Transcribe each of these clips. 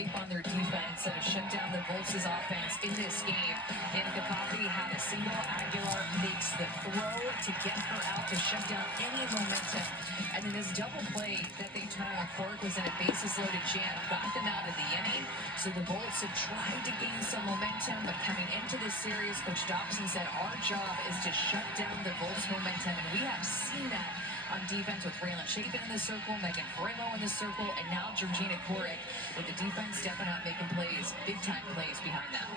sleep on their defense and have shut down the Bolts' offense in this game. Danica Coffey had a single. Aguilar makes the throw to get her out to shut down any momentum. And then this double play that they turned on Cork was in a bases-loaded jam, got them out of the inning. So the Bolts have tried to gain some momentum, but coming into this series, Coach Dobson said, our job is to shut down the Bolts' momentum, and we have seen that on defense with Raylan Chapin in the circle, Megan Faremo in the circle, and now Georgina Korick with the defense stepping up, making plays, big-time plays behind them.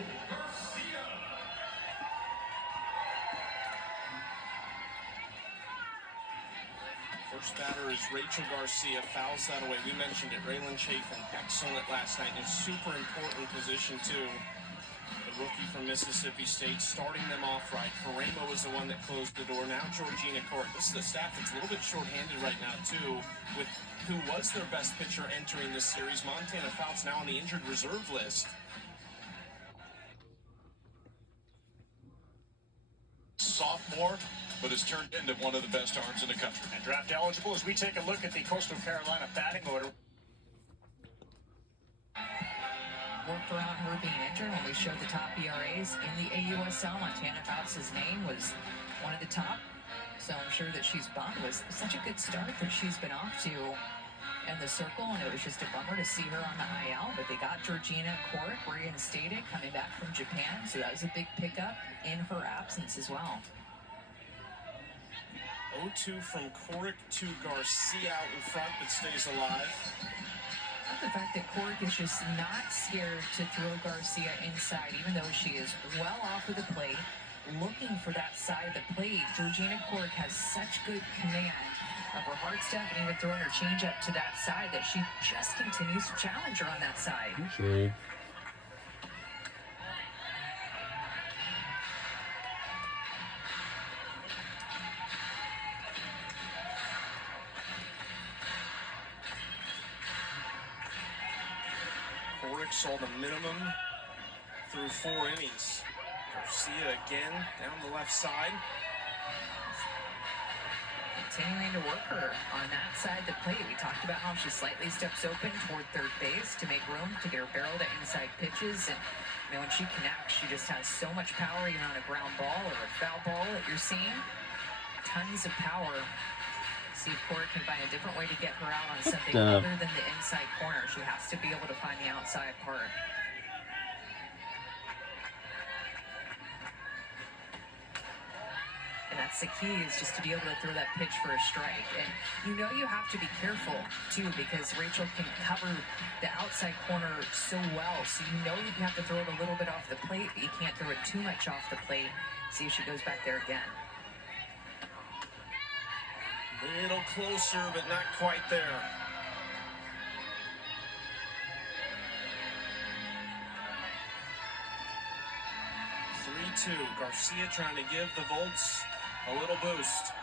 First batter is Rachel Garcia, fouls that away. We mentioned it, Raylan Chapin, excellent last night in a super important position too. The rookie from Mississippi State, starting them off right. Faremo was the one that closed the door. Now Georgina Korick. This is a staff that's a little bit shorthanded right now too, with who was their best pitcher entering this series. Montana Fouts now on the injured reserve list. Sophomore, but has turned into one of the best arms in the country. And draft eligible as we take a look at the Coastal Carolina batting order. Worked around her being injured when we showed the top ERAs in the AUSL. Montana Fouts' name was one of the top, so I'm sure that she's bummed. It was such a good start that she's been off to in the circle, and it was just a bummer to see her on the IL, but they got Georgina Korick reinstated coming back from Japan, so that was a big pickup in her absence as well. 0-2 from Korick to Garcia out in front, but stays alive. The fact that Korick is just not scared to throw Garcia inside, even though she is well off of the plate, looking for that side of the plate. Georgina Korick has such good command of her hard step and even throwing her changeup to that side that she just continues to challenge her on that side. Okay. Korick saw the minimum through 4 innings. Garcia again down the left side. Continuing to work her on that side of the plate. We talked about how she slightly steps open toward third base to make room to get her barrel to inside pitches. And you know, when she connects, she just has so much power, even on a ground ball or a foul ball that you're seeing. Tons of power. See if Korick can find a different way to get her out on something other than the inside corner. She has to be able to find the outside part. And that's the key, is just to be able to throw that pitch for a strike. And you know you have to be careful, too, because Rachel can cover the outside corner so well. So you know you have to throw it a little bit off the plate, but you can't throw it too much off the plate. See if she goes back there again. A little closer, but not quite there. (3-2). Garcia trying to give the Volts a little boost.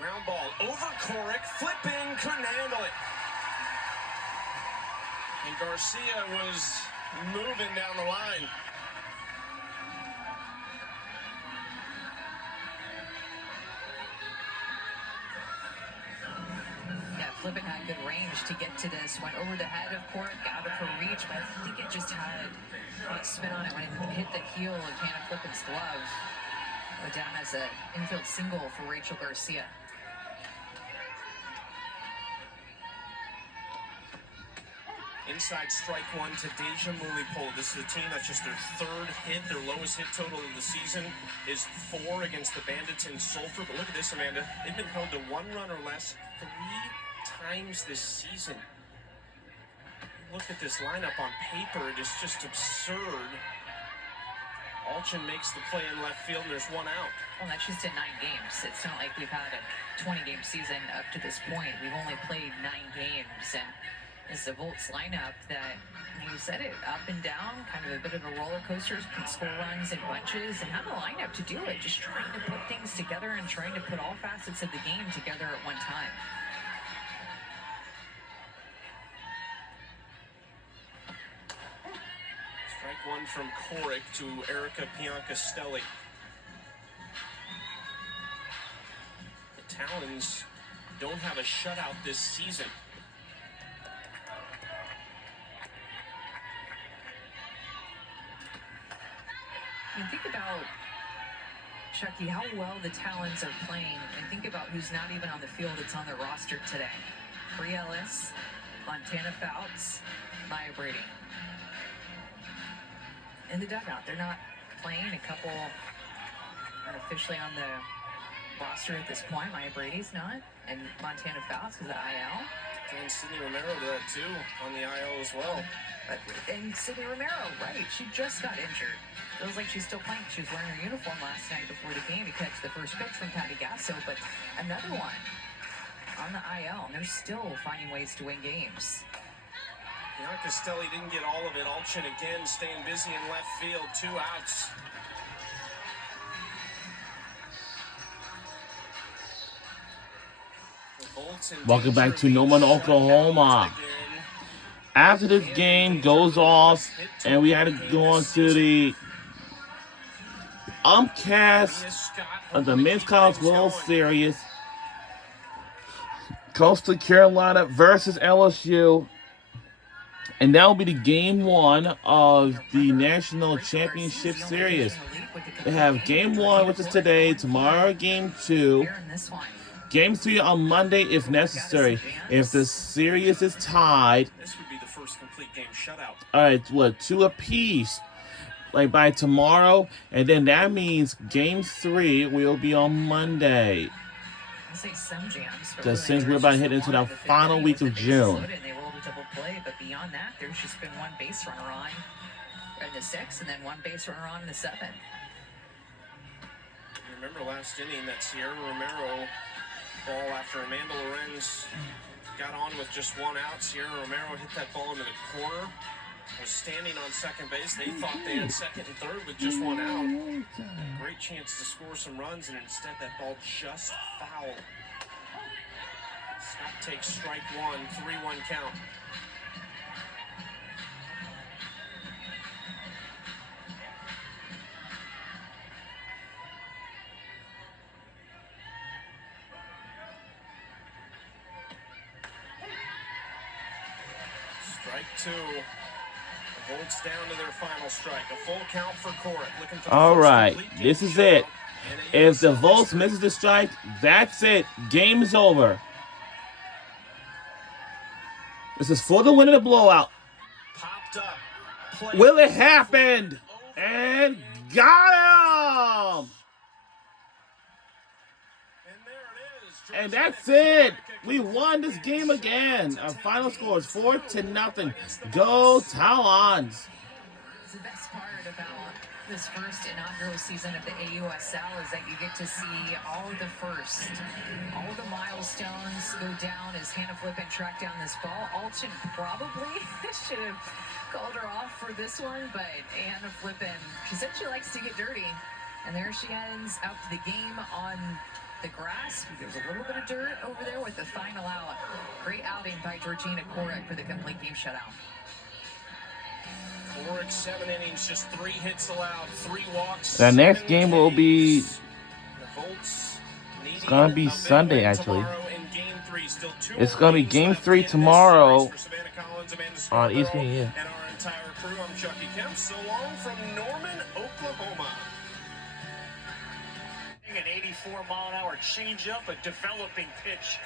Ground ball over Korick, flipping, couldn't handle it. And Garcia was moving down the line. Flippin had good range to get to this. Went over the head of Korick, out of her reach, but I think it just had a spin on it when it hit the heel of Hannah Flippin's glove. Went down as an infield single for Rachel Garcia. Inside strike one to Deja Mulipol. This is a team that's just their third hit. Their lowest hit total of the season is 4 against the Bandits in Sulphur. But look at this, Amanda. They've been held to 1 run or less 3 times this season. Look at this lineup on paper. It is just absurd. Alchin makes the play in left field, and there's 1 out. Well, that's just in 9 games. It's not like we've had a 20-game season up to this point. We've only played 9 games, and it's the Volts lineup that, you said it, up and down, kind of a bit of a roller coaster, can score runs in bunches, and have a lineup to do it, just trying to put things together and trying to put all facets of the game together at one time. Strike one from Korick to Erica Piancastelli. The Talons don't have a shutout this season. And think about, Chucky, how well the Talons are playing, and think about who's not even on the field that's on their roster today. Bree Ellis, Montana Fouts, Maya Brady. In the dugout, they're not playing. A couple aren't officially on the roster at this point. Maya Brady's not, and Montana Fouts is the IL. And Sydney Romero to that too, on the IL as well. And Sydney Romero, right, she just got injured. Feels like she's still playing. She was wearing her uniform last night before the game to catch the first pitch from Patty Gasso, but another one on the IL, and they're still finding ways to win games. Castelli didn't get all of it. Alchin again staying busy in left field. 2 outs. Welcome back to Norman, Oklahoma. After this game goes off, and we had to go on to the cast of the Men's College World Series. Coastal Carolina versus LSU. And that will be the game 1 of the National Championship Series. They have game 1, which is today, tomorrow game 2. Game 3 on Monday if necessary. If the series is tied, This would be the first complete game shutout. alright, what, 2 apiece, like by tomorrow, and then that means game 3 will be on Monday. I'll say some jams, but Just really since we're about to just hit into the fifth final inning week with of the bases June. loaded, and they rolled a double play, but beyond that, there's just been one base runner on in the 6th, and then one base runner on in the 7th. Remember last inning that Sierra Romero ball after Amanda Lorenz got on with just 1 out. Sierra Romero hit that ball into the corner. Was standing on second base. They thought they had second and third with just 1 out. Great chance to score some runs, and instead that ball just fouled. Scott takes strike 1, 3-1 count. Strike 2. The Volts down to their final strike. A full count for Corrick. Looking for the All first right, complete game this is shutout it. in a If the USL Volts history. misses the strike, that's it. Game's over. This is for the win of the blowout. Popped up. Play. Will it happen? And got him! And there it is. And that's it. We won this game again. Our final score is 4-0. Go Talons! The best part about this first inaugural season of the AUSL is that you get to see all the first, all the milestones go down as Hannah Flippen tracked down this ball. Alchin probably should have called her off for this one, but Hannah Flippen, she said she likes to get dirty, and there she ends up the game on the grass. There's a little bit of dirt over there with the final out. Great outing by Georgina Corrick for the complete game shutout. Corrick, 7 innings, just 3 hits allowed, 3 walks. The next 7 game will be- Ks. The Volts It's gonna be needing a big Sunday, win actually. tomorrow in game 3. Still 2 It's more gonna be games game left 3 in this tomorrow series for Savannah Collins, Amanda on Scarborough, ESPN, yeah. and our entire crew. I'm Chucky Kemp. So long from Norman, Oklahoma. An 84-mile-an-hour changeup, a developing pitch